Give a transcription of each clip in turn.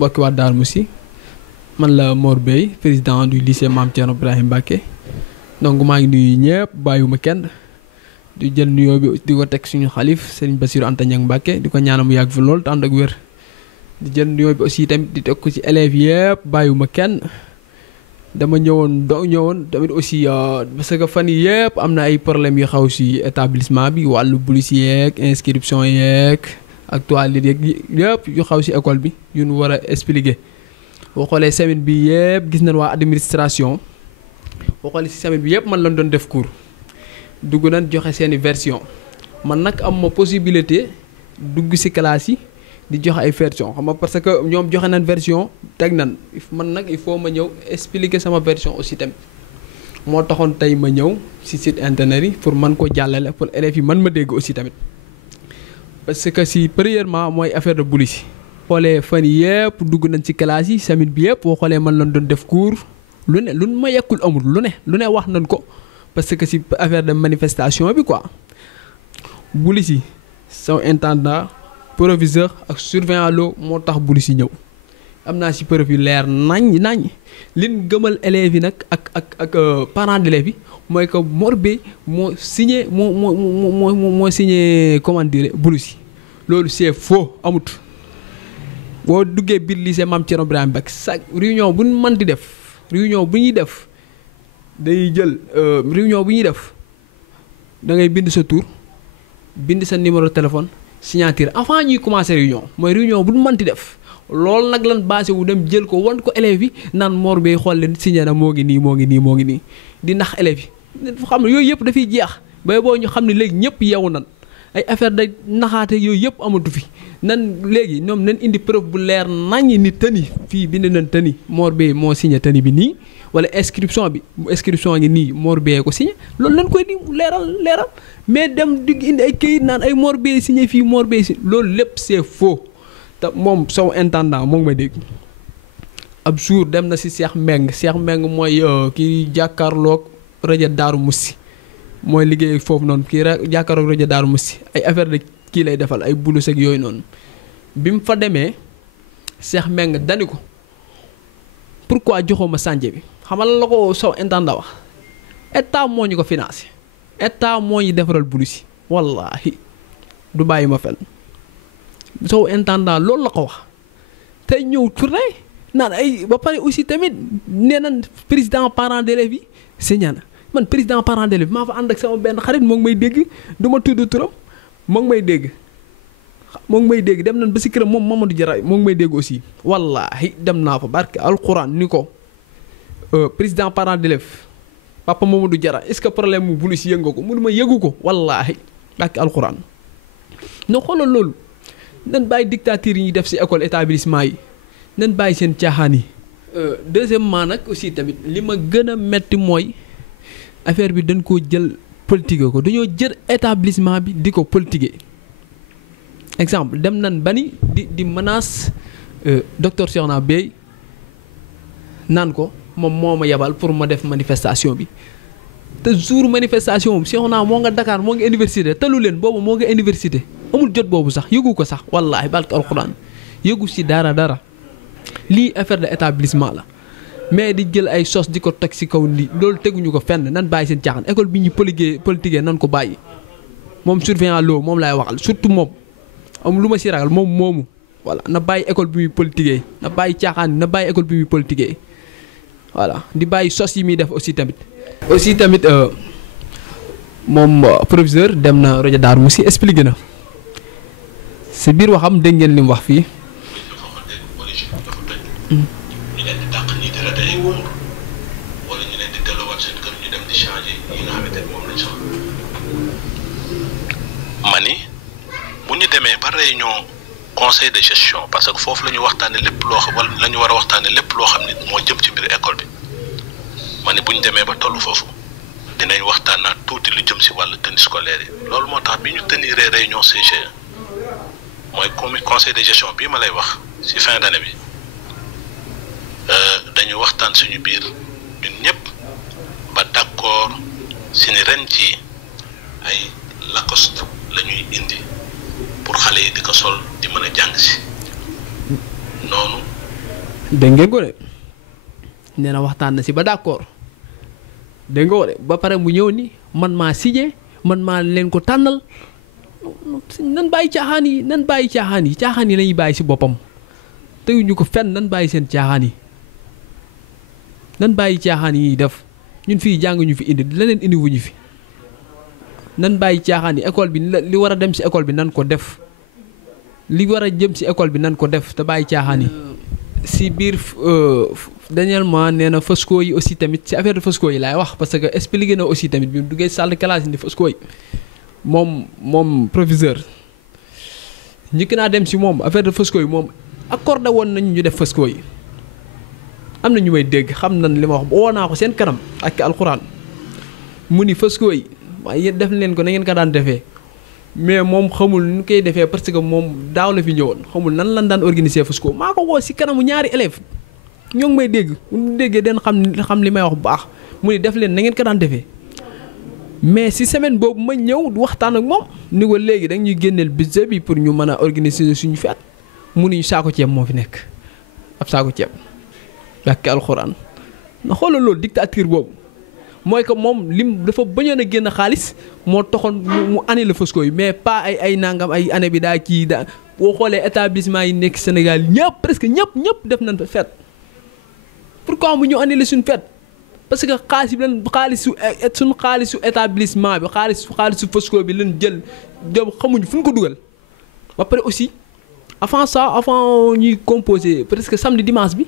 mbokki waa Darou Moussi man la Mor Bey président du lycée Mame Thierno Birahim Mbacké donc maa ngi nuyu ñëpp bàyyiwuma kenn di jël nuyoo bi di ko teg suñu xalif Serigne Bassirou Anta Niang Mbacké di ko ñaanal mu yàgg fi lool te ànd ak wér di jël nuyoo bi aussi tamit di teg ko ci élèves yëpp bàyyiwuma kenn dama ñëwoon tamit aussi parce que fan yii yëpp am na ay problèmes yu xaw si établissement bi wàllu bulisi yeeg inscription yeeg ak toilette yeeg yëpp yu xaw si école bi yu ñu war a expliquer boo xoolee semaine bi yëpp gis nañ waa administration boo xoolee si semaine bi yëpp man lañ doon def cours dugg nañ joxe seeni version man nag am ma possibilité dugg si classe yi di joxe ay version xam nga parce que ñoom joxe nañ version teg nañ man nag il faut ma ñëw expliquer sama version aussi tamit moo taxoon tey ma ñëw si site internet yi pour man ko jàllale pour élèves yi man ma dégg aussi tamit parce que si premièrement mooy affaire de bulisi xoolee fan yëpp dugg nañ ci classe yi semaine bi yëpp boo xoolee man lañ doon def cours lu ne lu ma yekkul amul lu ne wax nañ ko parce que si affaire de manifestation bi quoi bulisi son intendant proviseur ak surveillant loo moo tax bulisi ñëw am naa si preuve yu leer nañ liñ gëmal élèves yi nag ak parents d'élèves yi mooy que Mor Bey moo signé moo signé comment dire bulisi loolu c'est faux amut boo duggee biir lycée Mame Thierno Birahim Mbacké chaque réunion bu ñu mën di def réunion bu ñuy def day jël réunion bu ñuy def da ngay bind sa tur bind sa numéro de téléphone signature avant ñuy commencer réunion mooy réunion bu ñu mën di def loolu nag lan basé wu dem jël ko wan ko élèves yi naan Mor Bey xool leen signé na moo ngi nii di nax élèves yi xam ne yooyu yëpp dafiy jeex bay boo ñu xam ne léegi ñëpp yeewu nan ay affaire da naxaate yooyu yëpp amatu fi nan léegi ñoom nañ indi preuve bu leer naññi ni tëni fii bind nañ tëni Mor Bey moo signé tëni bi nii wala inscription ngi nii Mor Bey ko signé loolu lañ koy di leeral mais dem di indi ay këyit naan ay Mor Bey signé fii Mor Bey signé loolu lépp c'est faux te moom son intendant moo ngi may dégg ab jour dem na si Cheikh Mbeng mooy kii jàkkaarloog rajo Darou Moussi mooy liggéey foofu noonu kii rek jàkkaarloog rajo Darou Moussi ay affaire de kii lay defal ay bulus ak yooyu noonu bi mu fa demee Cheikh Mbeng dani ko pourquoi joxoo ma sànje bi xamal la ko son intendant wax état moo ñu ko financé état moo ñu defaral bulus yi wallaahi du bàyyi ma fen soo intendant loolu la ko wax tey ñëw tourné naan ay ba pare aussi tamit nee nañ président parent d'élèves yi signé na man président parent d'élèves maa fa ànd ak sama benn xarit moo ngi may dégg du ma tudd turam moo ngi may dégg dem nañ ba si këram moom Mamadou Diarra moo ngi may dégg aussi wallaahi dem naa fa barke alxuraan ni ko président parent d'élèves papa Mamadou Diarra est-ce que problème mu bulus yëg nga ko mënu ma yëgu ko wallaahi barke alxuraan no xoolal loolu nan bàyyi dictature yi ñuy def ci école établissement yi nan bàyyi seen caaxaan yi. Deuxièmement nag aussi tamit li ma gën a metti mooy affaire bi dañ koo jël politique ko dañoo jël établissement bi di ko politiquer exemple dem nan ba ni di menace docteur Cheikhouna Bey naan ko moom moo ma yebal pour ma def manifestation bi te jour manifestation moom Cheikhouna moo nga Dakar moo nga université te lu leen boobu moo nga université. amul jot boobu sax yëgu ko sax wallaahi barke alxuraan yëgu si dara lii affaire de établissement la mais di jël ay sos di ko teg si kaw lii loolu teguñu ko fenn nan bàyyi seen caaxaan école bi ñu politiquer nan ko bàyyi moom surveillant loo moom laay waxal surtout moom am lu ma si ragal moom moomu voilà na bàyyi école bi muy politiquer na bàyyi caaxaan na bàyyi école bi muy politiquer voilà di bàyyi sos yi muy def aussi tamit moom proviseur dem na rajo Darou Moussi expliqué na si biir waxam dégg ngeen li mu wax fii. ñu leen di dàq ñii di raté ay wóor wala ñu leen di delloowaat seen kër ñu dem di changer yi nga xamante ni moom lañ soxla. ma ni bu ñu demee ba réunion conseil de gestion parce que foofu la ñu waxtaanee lépp loo xam wala la ñu war a waxtaanee lépp loo xam ne moo jëm ci biir école bi ma ni bu ñu demee ba tollu foofu dinañ waxtaanaat tuuti lu jëm si wàllu tenue scolaire yi loolu moo tax bi ñu teniree réunion CGE mooy conseil de gestion bii ma lay wax si fin d'année bi. dañu waxtaan suñu biir ñun ñëpp ba d'accord si ni ren ci ay Lacoste la ñuy indi pour xale yi di ko sol di mën a jàng si noonu dégg ngeen ko de nee na waxtaan na si ba d'accord dégg nga ko de ba pare mu ñëw ni man maa signé man maa leen ko tànnal nan bàyyi caaxaan yi caaxaan yi lañuy bàyyi si boppam teguñu ko fenn nan bàyyi seen caaxaan yi nan bàyyi caaxaan yi def ñun fii jàng ñu fi indi leneen indi wuñu fi nan bàyyi caaxaan yi école bi li war a dem si école bi nan ko def li war a jëm si école bi nan ko def te bàyyi caaxaan yi si biir dernièrement nee na Fosco yi aussi tamit si affaire de Fosco yi laay wax parce que expliqué na aussi tamit bi mu duggee salle de classe ni Fosco yi moom proviseur njëkk naa dem si moom affaire de Fosco yi moom accordé woon nañu ñu def Fosco yi am na ñu may dégg xam nañ li ma wax woo naa ko seen kanam ak alxuraan mu ni Fosco yi waaye def leen ko na ngeen ko daan defee mais moom xamul nu koy defee parce que moom daaw la fi ñëwoon xamul nan lan daan organiser Fosco maa ko woo si kanamu ñaari élèves ñoo ngi may dégg mu déggee den xam li may wax bu baax mu ni def leen na ngeen ko daan defee mais si semaine boobu ma ñëw waxtaan ak moom ni ko léegi da ñuy génneel budget bi pour ñu mën a organiser suñu fête mu ni saako ceeb moo fi nekk ab saako ceeb ak alxuraan na xoolal loolu dictature boobu mooy que moom lim dafa bañoon a génn xaalis moo taxoon mu annulé Fosco yi mais pas ay nangam ay année bi daa kii daa boo xoolee établissement yi nekk Sénégal ñëpp presque ñëpp def nañ fa fête pourquoi mu ñu annulé suñu fête parce que xaalis bi lan suñu xaalisu établissement bi xaalisu Fosco bi lan jël xamuñ fu ñu ko dugal ba pare aussi avant ñuy composer presque samedi dimanche bi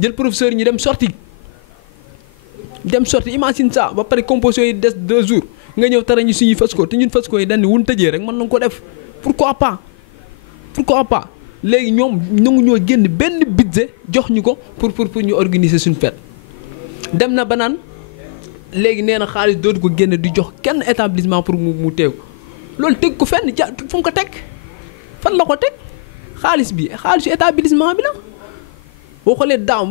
jël professeur ñu dem sorti imagine ça ba pare composition yi des 2 jours nga ñëw tara ñu suñuy Fosco te ñun Fosco yi dañ ni wuñ tëjee rek mën nañ ko def pourquoi pas léegi ñoom nangu ñoo génn benn budget jox ñu ko pour ñu organiser suñu fête dem na ba naan léegi nee na xaalis dootu ko génn di jox kenn établissement pour mu teew loolu teg ko fenn fu mu ko teg fan la ko teg xaalis bi xaalisu établissement bi la boo xoolee daaw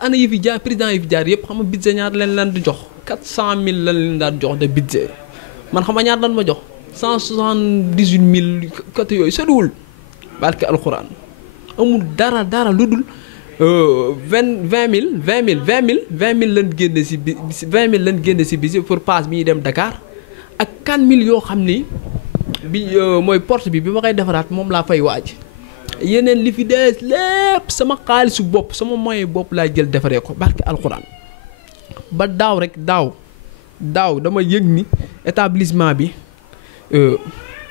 année yi fi jaar président yi fi jaar yëpp xam nga budget ñaar leen di jox 400 000 lan leen daan jox de budget man xam nga ñaar lan ma jox 178 000 côté yooyu soriwul barke alxuraan amul dara lu dul 20 000 lan génne si 20 000 lan génne si budget pour passe bi ñuy dem Dakar ak 4 000 yoo xam ni bi mooy porte bi ma koy defaraat moom laa fay waaj yeneen li fi des lépp sama xaalisu bopp sama moyen bopp laa jël defaree ko barke alxuraan ba daaw dama yëg ni établissement bi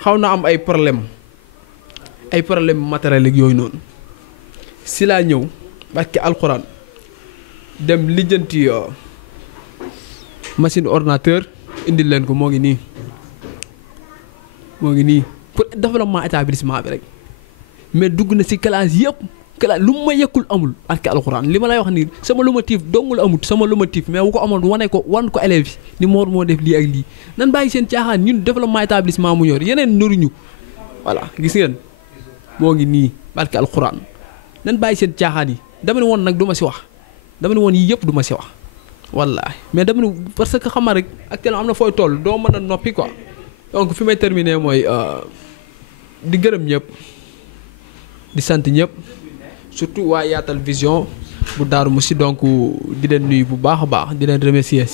xaw na am ay problème matériel ak yooyu noonu si laa ñëw barke alxuraan dem lijjanti machine ordinateur indil leen ko moo ngi nii pour développement établissement bi rek mais dugg na si classe yëpp lu ma yekkul amul barke alxuraan li ma lay wax nii sama lomotif dongul amut sama lomotif mais wu ko amoon wan ko élèves yi ni moo def lii ak lii nan bàyyi seen caaxaan ñun développement établissement mu ñor yeneen noruñu voilà gis ngeen moo ngi nii barke alxuraan nan bàyyi seen caaxaan yi dama ne woon nag du ma si wax dama ne woon yii yëpp du ma si wax wallaahi mais dama ne parce que xama rek actuellement am na fooy toll doo mën a noppi quoi donc fi may terminer mooy di gërëm ñëpp di sant ñëpp surtout waa Yaatal Vision bu Darou Mousty donc di leen nuyu bu baax a baax di leen remercier